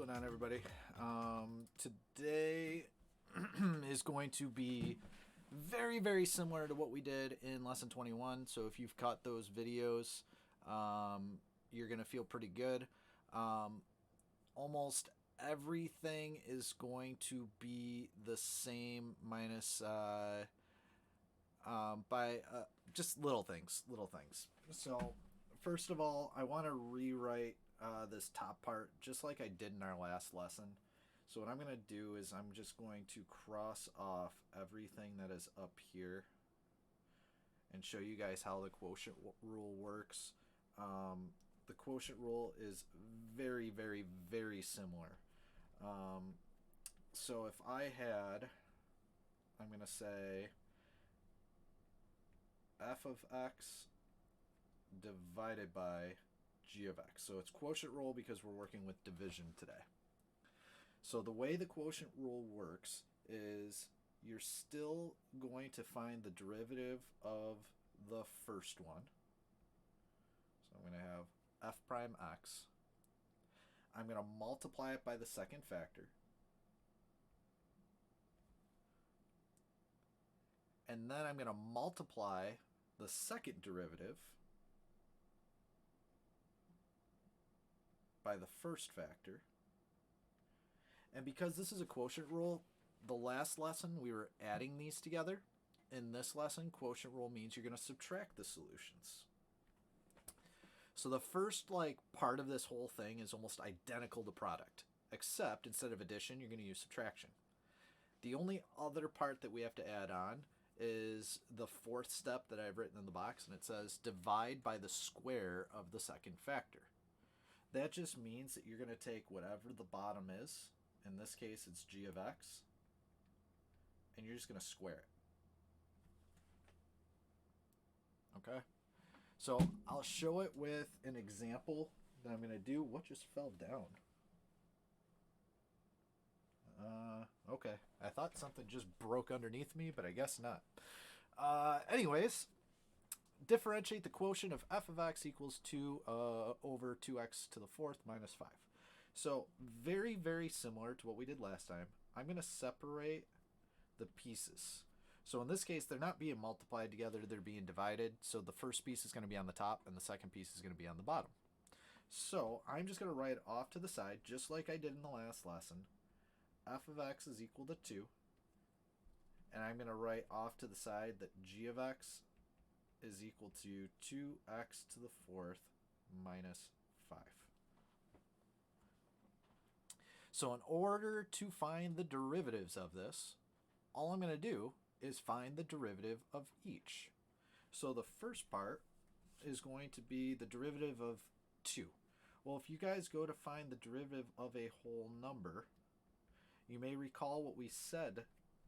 going on, everybody? Today is going to be very similar to what we did in lesson 21. So if you've caught those videos, you're going to feel pretty good. Almost everything is going to be the same minus by just little things. So first of all, I want to rewrite this top part just like I did in our last lesson. So what I'm going to do is I'm just going to cross off everything that is up here and show you guys how the quotient rule works. The quotient rule is very similar. So if I had, I'm going to say f of x divided by g of x. So it's quotient rule because we're working with division today. So the way the quotient rule works is you're still going to find the derivative of the first one. So I'm going to have f prime x. I'm going to multiply it by the second factor. And then I'm going to multiply the second derivative by the first factor. And because this is a quotient rule, the last lesson we were adding these together. In this lesson, quotient rule means you're going to subtract the solutions. So the first part of this whole thing is almost identical to product, except instead of addition, you're going to use subtraction. The only other part that we have to add on is the fourth step that I've written in the box, and it says divide by the square of the second factor. That just means that you're going to take whatever the bottom is, in this case it's g of x, and you're just going to square it. Okay? So I'll show it with an example that I'm going to do. What just fell down? Okay. I thought something just broke underneath me, but I guess not. Anyways, differentiate the quotient of f of x equals 2 over 2x to the fourth minus 5. So very similar to what we did last time. I'm going to separate the pieces. So in this case, they're not being multiplied together, they're being divided. So the first piece is going to be on the top and the second piece is going to be on the bottom. So I'm just going to write off to the side, just like I did in the last lesson. F of x is equal to 2. And I'm going to write off to the side that g of x is equal to 2x to the fourth minus 5. So in order to find the derivatives of this, all I'm going to do is find the derivative of each. So the first part is going to be the derivative of 2. Well, if you guys go to find the derivative of a whole number, you may recall what we said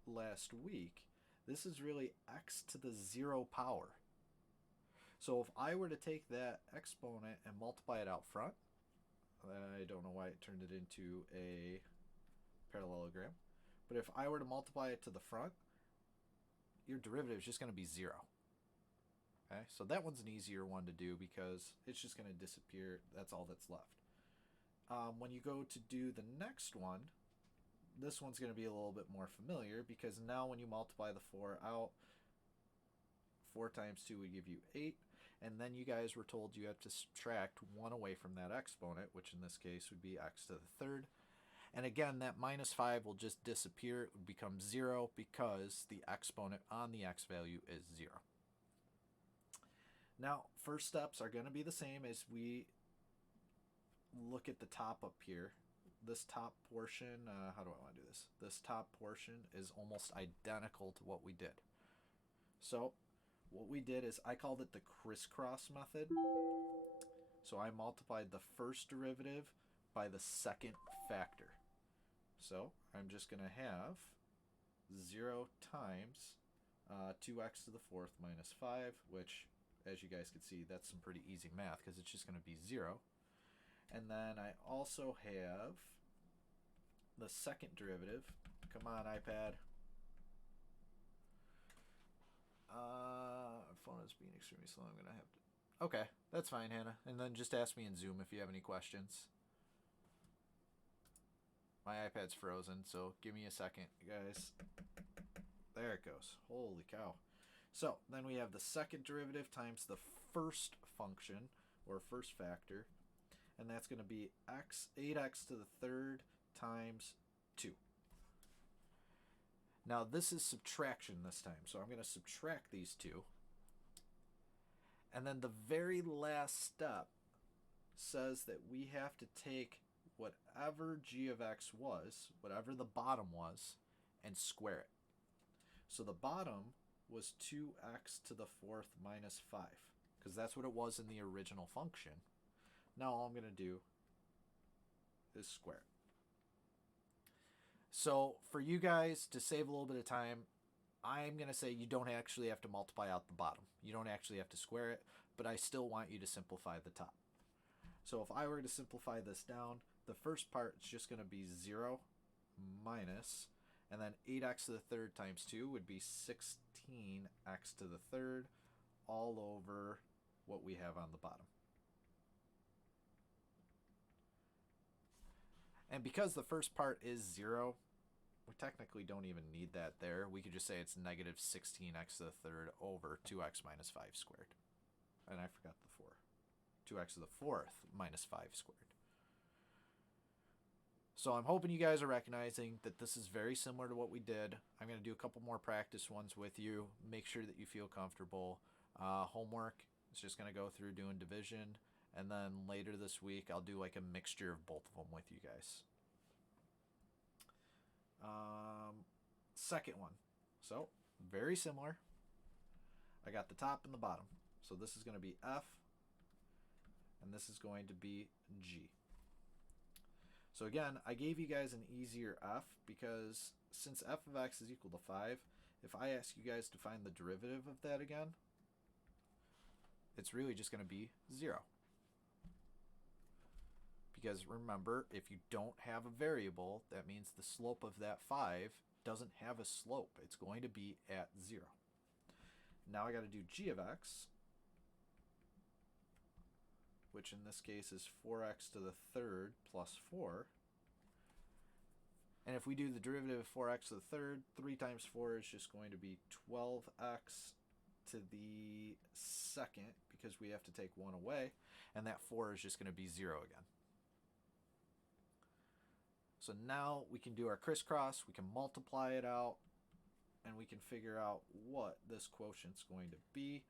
last week. This is really x to the 0 power. So if I were to take that exponent and multiply it out front, I don't know why it turned it into a parallelogram, but if I were to multiply it to the front, your derivative is just going to be 0. Okay, so that one's an easier one to do because it's just going to disappear. That's all that's left. When you go to do the next one, this one's going to be a little bit more familiar because now when you multiply the 4 out, 4 times 2 would give you 8. And then you guys were told you have to subtract 1 away from that exponent, which in this case would be x to the third. And again, that minus 5 will just disappear. It would become 0 because the exponent on the x value is 0. Now, first steps are going to be the same as we look at the top up here. This top portion, how do I want to do this? This top portion is almost identical to what we did. So what we did is I called it the crisscross method. So I multiplied the first derivative by the second factor. So I'm just going to have 0 times 2x to the fourth minus 5, which, as you guys can see, that's some pretty easy math because it's just going to be 0. And then I also have the second derivative. Come on, iPad. Phone is being extremely slow. I'm going to have to... Okay, that's fine, Hannah. And then just ask me in Zoom if you have any questions. My iPad's frozen, so give me a second, guys. There it goes. Holy cow. So then we have the second derivative times the first function, or first factor, and that's going to be 8x to the third times 2. Now this is subtraction this time, so I'm going to subtract these two. And then the very last step says that we have to take whatever g of x was, whatever the bottom was, and square it. So the bottom was 2x to the fourth minus 5, because that's what it was in the original function. Now all I'm going to do is square it. So for you guys, to save a little bit of time, I'm going to say you don't actually have to multiply out the bottom. You don't actually have to square it, but I still want you to simplify the top. So if I were to simplify this down, the first part is just going to be 0 minus, and then 8x to the third times 2 would be 16x to the third all over what we have on the bottom. And because the first part is 0, we technically don't even need that there. We could just say it's negative 16x to the third over 2x minus 5 squared. And I forgot the 4. 2x to the fourth minus 5 squared. So I'm hoping you guys are recognizing that this is very similar to what we did. I'm going to do a couple more practice ones with you. Make sure that you feel comfortable. Homework is just going to go through doing division. And then later this week, I'll do like a mixture of both of them with you guys. Second one. So, very similar. I got the top and the bottom. So this is going to be F, and this is going to be G. So again, I gave you guys an easier F because since f of x is equal to 5, if I ask you guys to find the derivative of that again, it's really just going to be 0. Because remember, if you don't have a variable, that means the slope of that 5 doesn't have a slope. It's going to be at 0. Now I got to do g of x, which in this case is 4x to the third plus 4. And if we do the derivative of 4x to the third, 3 times 4 is just going to be 12x to the second, because we have to take 1 away, and that 4 is just going to be 0 again. So now we can do our crisscross, we can multiply it out, and we can figure out what this quotient's going to be.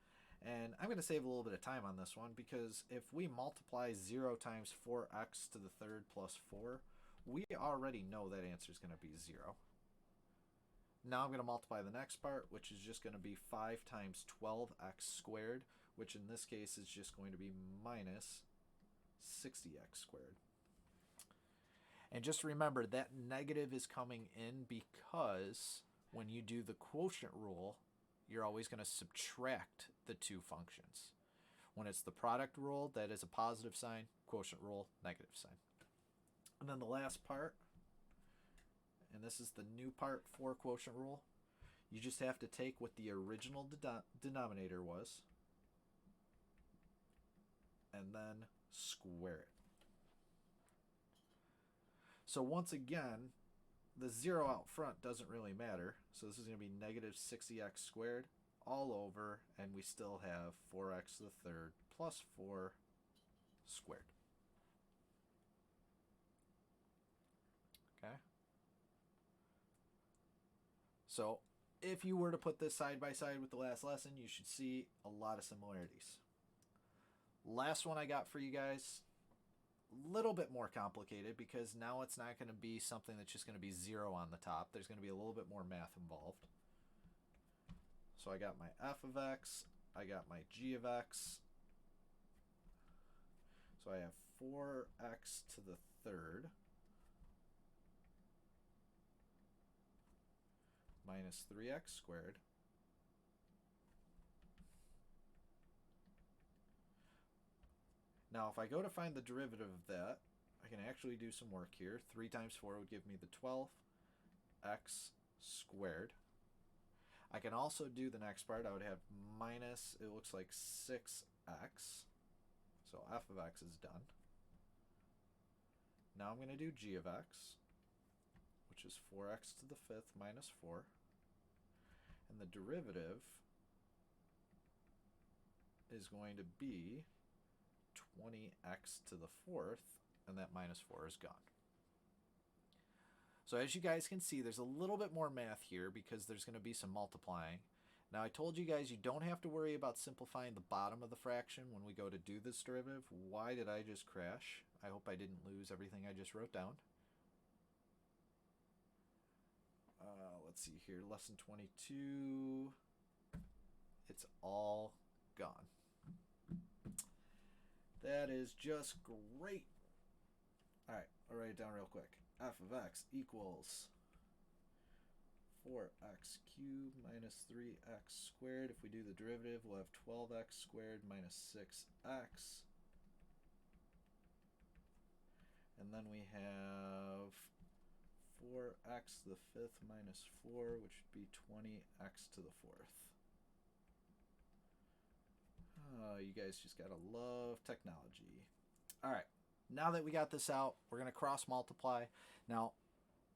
And I'm going to save a little bit of time on this one, because if we multiply 0 times 4x to the third plus 4, we already know that answer is going to be 0. Now I'm going to multiply the next part, which is just going to be 5 times 12x squared, which in this case is just going to be minus 60x squared. And just remember that negative is coming in because when you do the quotient rule, you're always going to subtract the two functions. When it's the product rule, that is a positive sign. Quotient rule, negative sign. And then the last part, and this is the new part for quotient rule, you just have to take what the original denominator was and then square it. So once again, the 0 out front doesn't really matter. So this is going to be negative 60x squared all over, and we still have 4x to the third plus 4 squared. Okay? So if you were to put this side by side with the last lesson, you should see a lot of similarities. Last one I got for you guys, a little bit more complicated, because now it's not going to be something that's just going to be 0 on the top. There's going to be a little bit more math involved. So I got my f of x, I got my g of x. So I have 4x to the third minus 3x squared Now, if I go to find the derivative of that, I can actually do some work here. 3 times 4 would give me the 12x squared. I can also do the next part. I would have minus, it looks like 6x. So f of x is done. Now I'm going to do g of x. which is 4x to the fifth minus 4. And the derivative is going to be 20x to the fourth, and that minus 4 is gone. So as you guys can see, there's a little bit more math here because there's going to be some multiplying. Now I told you guys you don't have to worry about simplifying the bottom of the fraction when we go to do this derivative. Why did I just crash? I hope I didn't lose everything I just wrote down. Let's see here, lesson 22. It's all gone. That is just great. All right, I'll write it down real quick. F of x equals 4x cubed minus 3x squared. If we do the derivative, we'll have 12x squared minus 6x. And then we have 4x to the fifth minus 4, which would be 20x to the fourth. You guys just gotta love technology. All right, now that we got this out, we're gonna cross multiply. Now,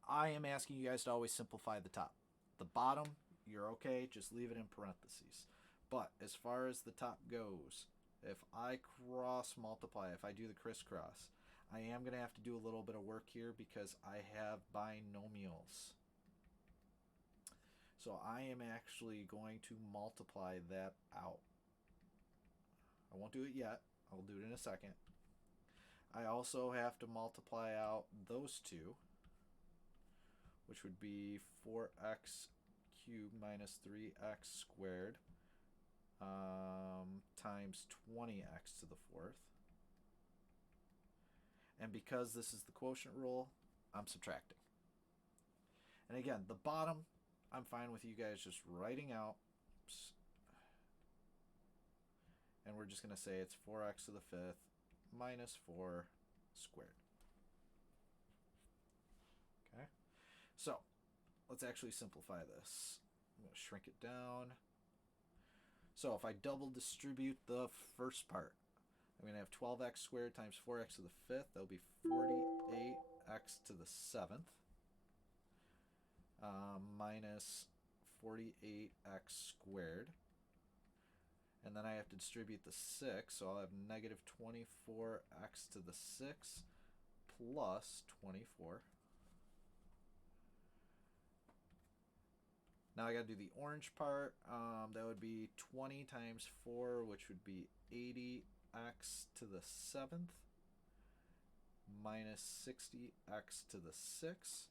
I am asking you guys to always simplify the top. The bottom, you're okay, just leave it in parentheses. But as far as the top goes, if I cross multiply, if I do the crisscross, I am going to have to do a little bit of work here because I have binomials. So I am actually going to multiply that out. I won't do it yet. I'll do it in a second. I also have to multiply out those two, which would be 4x cubed minus 3x squared times 20x to the fourth. And because this is the quotient rule, I'm subtracting. And again, the bottom, I'm fine with you guys just writing out. Oops. And we're just going to say it's 4x to the fifth minus 4 squared. Okay. So let's actually simplify this. I'm going to shrink it down. So if I double distribute the first part, I'm going to have 12x squared times 4x to the fifth. That'll be 48x to the seventh minus 48x squared. And then I have to distribute the 6, so I'll have negative 24x to the 6 plus 24. Now I got to do the orange part. That would be 20 times 4, which would be 80x to the 7th minus 60x to the 6th.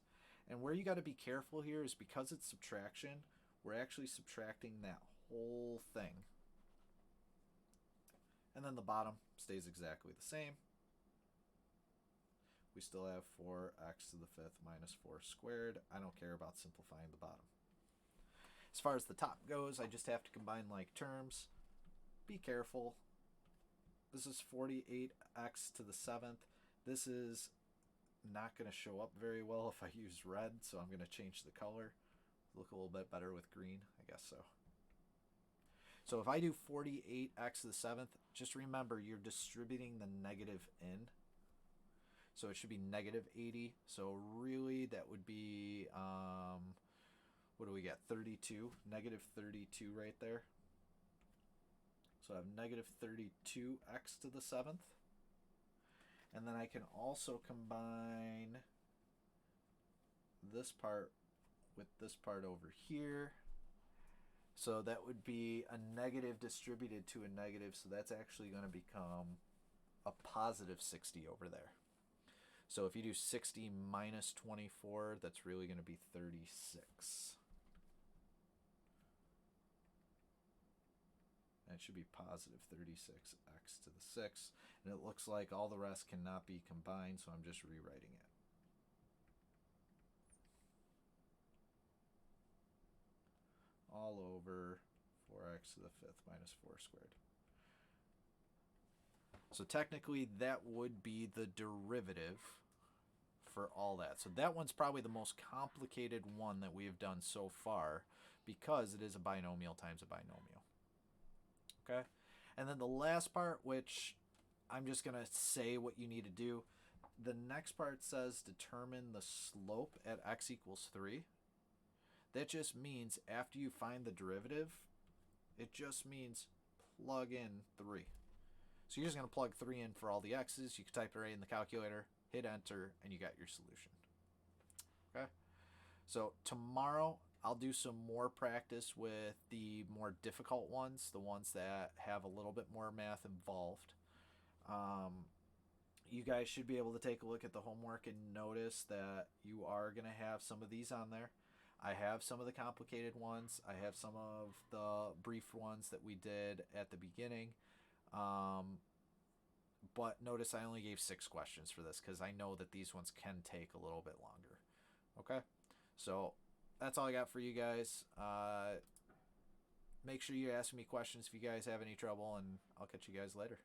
And where you got to be careful here is because it's subtraction, we're actually subtracting that whole thing. And then the bottom stays exactly the same. We still have 4x to the fifth minus 4 squared. I don't care about simplifying the bottom. As far as the top goes, I just have to combine like terms. Be careful. This is 48x to the 7th. This is not going to show up very well if I use red, so I'm going to change the color. Look a little bit better with green, I guess so. So if I do 48x to the 7th, just remember you're distributing the negative in. So it should be negative 80. So really that would be, what do we get? 32. Negative 32 right there. So I have negative 32x to the 7th. And then I can also combine this part with this part over here. So that would be a negative distributed to a negative, so that's actually going to become a positive 60 over there. So if you do 60 minus 24, that's really going to be 36. And it should be positive 36x to the 6th. And it looks like all the rest cannot be combined, so I'm just rewriting it. All over 4x to the fifth minus 4 squared. So technically that would be the derivative for all that. So that one's probably the most complicated one that we have done so far because it is a binomial times a binomial. Okay? And then the last part, which I'm just going to say what you need to do. The next part says determine the slope at x equals 3. That just means after you find the derivative, it just means plug in 3. So you're just going to plug 3 in for all the x's. You can type it right in the calculator, hit enter, and you got your solution. Okay? So tomorrow, I'll do some more practice with the more difficult ones, the ones that have a little bit more math involved. You guys should be able to take a look at the homework and notice that you are going to have some of these on there. I have some of the complicated ones. I have some of the brief ones that we did at the beginning. But notice I only gave 6 questions for this because I know that these ones can take a little bit longer. Okay? So that's all I got for you guys. Make sure you ask me questions if you guys have any trouble, and I'll catch you guys later.